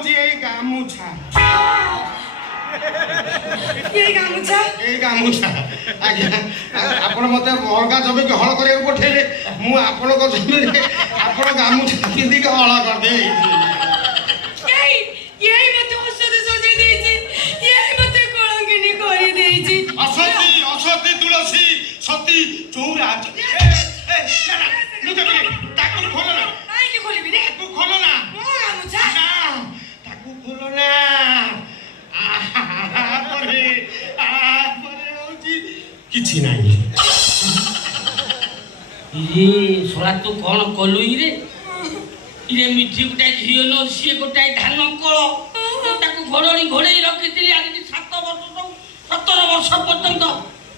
ହଉଛି ଏଇ ଗାମୁଛା ଆଜ୍ଞା ଆପଣ ମତେ ଅଲଗା ଜମିକି ହଳ କରିବାକୁ ପଠେଇଲେ ମୁଁ ଆପଣଙ୍କ ଜମିରେ ଆପଣ ଗାମୁଛା ପିନ୍ଧିକି ହଳ କରିଦେଇ ଅସତୀ ତୁଳସୀ ସତୀ ଚଉରା ତାକୁ ଖୋଲ ନା ତାକୁ ଖୋଲ ନା ତାକୁ ଖୋଲ ନା କିଛି ନାହିଁ ଶଳା ତୁ କଣ କଲୁ ଇରେ ଇରେ ମିଠି ଗୋଟାଏ ଝିଅ ନ ସିଏ ଗୋଟାଏ ଧାନ କଳ ତାକୁ ଘୋଡ଼େଇ ରଖିଥିଲି ଆଜି 7 ବର୍ଷ 17 ବର୍ଷ ପର୍ଯ୍ୟନ୍ତ